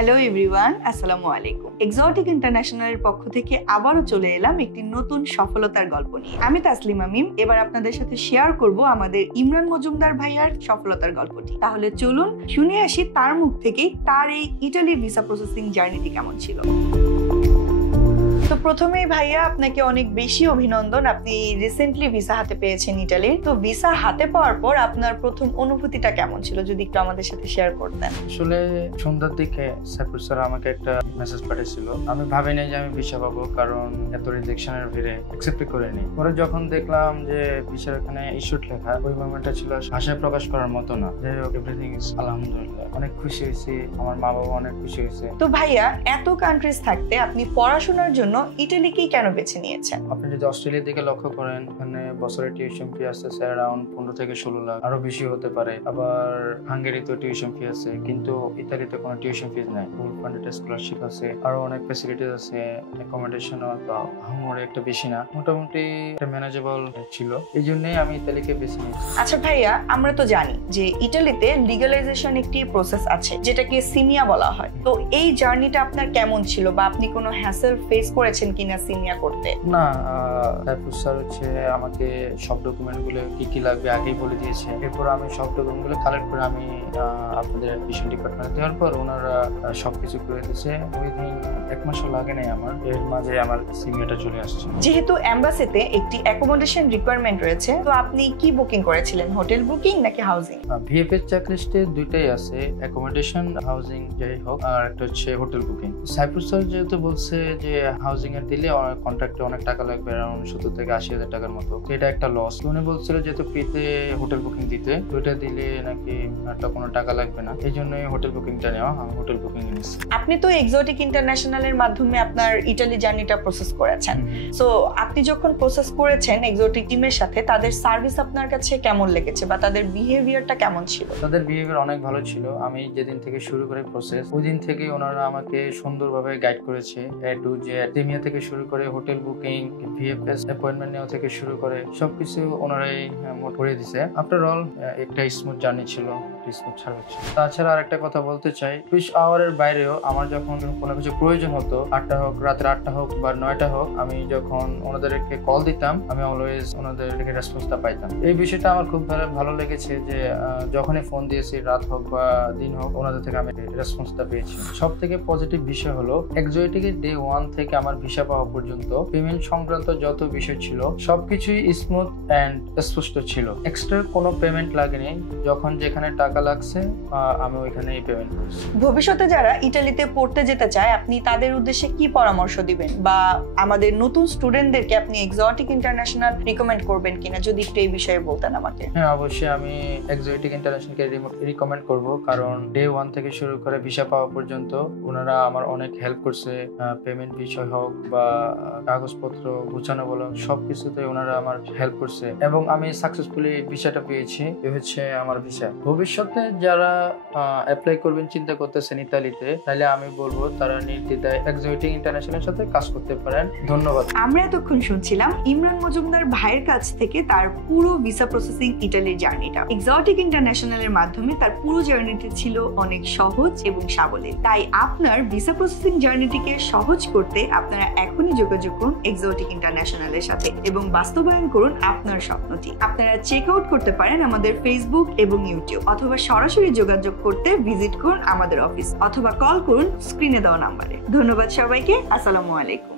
Hello everyone, আসসালামু আলাইকুম। Exotic ইন্টারন্যাশনালের পক্ষ থেকে আবারও চলে এলাম একটি নতুন সফলতার গল্প নিয়ে। আমি তাসলিমা মিম। এবার আপনাদের সাথে শেয়ার করব আমাদের ইমরান মজুমদার ভাইয়ার সফলতার গল্পটি। তাহলে চলুন শুনে আসি তার মুখ থেকেই তার এই ইটালির ভিসা প্রসেসিং জার্নিটি কেমন ছিল। তো প্রথমেই ভাইয়া আপনাকে অনেক বেশি অভিনন্দন, আপনি রিসেন্টলি ভিসা হাতে পেয়েছেন ইটালির। তো ভিসা হাতে পাওয়ার পর আপনার প্রথম অনুভূতিটা কেমন ছিল, যদি একটু আমাদের সাথে শেয়ার করতেন। আসলে সন্ধ্যার দিকে সাইফুল স্যার আমাকে একটা মেসেজ পাঠিয়েছিল। আমি ভাবি নাই যে আমি ভিসা পাবো, কারণ এত রিজেকশনের ভিড়ে অ্যাকসেপ্ট করিনি। পরে যখন দেখলাম যে ভিসার এখানে ইস্যুড লেখা, ওই মোমেন্টটা ছিল ভাষায় প্রকাশ করার মতো না। যাই হোক, এভরিথিং ইজ আলহামদুলিল্লাহ, অনেক খুশি হয়েছি, আমার মা বাবা অনেক খুশি হয়েছে। তো ভাইয়া, এত কান্ট্রিজ থাকতে আপনি পড়াশোনার জন্য ইটালিকেই কেন বেছে নিয়েছেন? আপনি যদি অস্ট্রেলিয়ার দিকে লক্ষ্য করেন, এখানে বছরে টিউশন ফি আসতেছে অ্যারাউন্ড 15 থেকে 16 লাখ, আরো বেশি হতে পারে। আবার হাঙ্গেরিতেও টিউশন ফি আছে, কিন্তু ইতালিতে কোনো টিউশন ফিজ নাই। ফুল ফান্ডেড স্কলারশিপ আছে, আরো অনেক ফ্যাসিলিটিস আছে। অ্যাকোমোডেশনও হাঙ্গরি একটা বেশি না, মোটামুটি ম্যানেজেবল ছিল। এই জন্যই আমি ইতালিকে বেছে নিয়েছি। আচ্ছা ভাইয়া, আমরা তো জানি যে ইটালিতে লিগালাইজেশন একটি প্রসেস আছে, যেটাকে সিনিয়া বলা হয়। তো এই জার্নিটা আপনার কেমন ছিল, বা আপনি কোনো হ্যাসেল ফেস করেছেন কিনা সিনিয়া করতে? না, সাইফুল স্যার হচ্ছে আমাকে সব ডকুমেন্ট গুলো কি কি লাগবে আগেই বলে দিয়েছে। এরপর আমি সব ডকুমেন্ট গুলো কালেক্ট করে আমি আপনাদের অ্যাডমিশন ডিপার্টমেন্টে দেওয়ার পর ওনারা সবকিছু করে দিয়েছে। উইদিন 1 মাসও লাগে নাই আমার, এর মাঝে আমার সিনিয়রটা চলে আসছে। যেহেতু এমবাসিতে একটি অ্যাকোমোডেশন রিকোয়ারমেন্ট রয়েছে, তো আপনি কি বুকিং করেছিলেন, হোটেল বুকিং নাকি হাউজিং? ভিএফএস চেকলিস্টে দুইটাই আছে, অ্যাকোমোডেশন, হাউজিং যাই হোক, আর একটা হচ্ছে হোটেল বুকিং। সাইফুল স্যার যেহেতু বলছে যে হাউজিং এর দিলে কন্ট্রাক্টে অনেক টাকা লাগবে, অ্যারাউন্ড 70 থেকে 80,000 টাকার মতো, এটা একটা লস। উনি বলছিল যেহেতু ফ্রিতে হোটেল বুকিং দিতে, ওইটা দিলে নাকি একটা কোনো টাকা লাগবে না, এই জন্যই হোটেল বুকিংটা নেওয়া। আমি হোটেল বুকিং নিয়েছি। আপনি তো এক্সোটিক ইন্টারন্যাশনালের মাধ্যমে আপনার ইটালি জার্নিটা প্রসেস করেছেন। সো আপনি যখন প্রসেস করেছেন এক্সোটিক টিমের সাথে, তাদের সার্ভিস আপনার কাছে কেমন লেগেছে, বা তাদের বিহেভিয়ারটা কেমন ছিল? তাদের বিহেভিয়ার অনেক ভালো ছিল। আমি যেদিন থেকে শুরু করে প্রসেস, ওই দিন থেকে ওনারা আমাকে সুন্দরভাবে গাইড করেছে। এ টু জেড, প্রিমিয়ার থেকে শুরু করে হোটেল বুকিং, ভিএফএস অ্যাপয়েন্টমেন্ট নেওয়া থেকে শুরু করে সবকিছু ওনারাই মোট করে দিছে। আফটার অল একটা স্মুথ জার্নি ছিল, স্মুথ সার্ভিস ছিল। তাছাড়া আরেকটা কথা বলতে চাই, পিস আওয়ারের বাইরেও আমার যখন কোনো কিছু প্রয়োজন হতো, 8টা হোক, রাতের 8টা হোক বা 9টা হোক, আমি যখন ওনাদেরকে কল দিতাম, আমি অলওয়েজ ওনাদের থেকে রেসপন্সটা পাইতাম। এই বিষয়টা আমার খুব ভালো লেগেছে যে যখনই ফোন দিয়েছি, রাত হোক বা দিন হোক, ওনাদের থেকে আমি রেসপন্সটা পেয়েছি। সব থেকে পজিটিভ বিষয় হলো এক্সোটিকের ডে 1 থেকে আমার ভিসা পাওয়া পর্যন্ত পেমেন্ট সংক্রান্ত যত বিষয় ছিল সবকিছুই স্মুথ এন্ড স্পষ্ট ছিল। এক্সট্রা কোনো পেমেন্ট লাগেনি, যখন যেখানে টাকা লাগছে আমি ওইখানেই পেমেন্ট করেছি। ভবিষ্যতে যারা ইটালিতে পড়তে যেতে চায়, আপনি তাদের উদ্দেশ্যে কি পরামর্শ দিবেন, বা আমাদের নতুন স্টুডেন্টদেরকে আপনি এক্সোটিক ইন্টারন্যাশনাল রিকমেন্ড করবেন কিনা, যদি একটু এই বিষয়ে বলতেন আমাকে। হ্যাঁ, অবশ্যই আমি এক্সোটিক ইন্টারন্যাশনালকে রিকমেন্ড করব, কারণ ডে 1 থেকে শুরু করে ভিসা পাওয়া পর্যন্ত ওনারা আমার অনেক হেল্প করছে। পেমেন্ট বিষয় হোক বা কাগজপত্র গুছানো বলো, সবকিছুতে ওনারা আমার হেল্প করছে, এবং আমি সাকসেসফুলি ভিসাটা পেয়েছি। এই হচ্ছে আমার ভিসা। ভবিষ্যতে যারা অ্যাপ্লাই করবেন চিন্তা করতেছেন ইতালিতে, তাহলে আমি বলবো তারা নির্দ্বিধায় এক্সোটিক ইন্টারন্যাশনালের সাথে কাজ করতে পারেন। ধন্যবাদ। আমরা এতক্ষণ শুনছিলাম ইমরান মজুমদার ভাইয়ের কাছ থেকে তার পুরো ভিসা প্রসেসিং ইটালির জার্নিটা। এক্সোটিক ইন্টারন্যাশনালের মাধ্যমে তার পুরো জার্নিটি ছিল অনেক সহজ এবং সাবলীল। তাই আপনার ভিসা প্রসেসিং জার্নিটিকে সহজ করতে আপনারা এখনই যোগাযোগ করুন এক্সোটিক ইন্টারন্যাশনালের সাথে এবং বাস্তবায়ন করুন আপনার স্বপ্নটি। আপনারা চেক আউট করতে পারেন আমাদের ফেসবুক এবং ইউটিউব, অথবা সরাসরি যোগাযোগ করতে ভিজিট করুন আমাদের অফিস, অথবা কল করুন স্ক্রিনে দেওয়া নাম্বারে। ধন্যবাদ সবাইকে। আসসালামু আলাইকুম।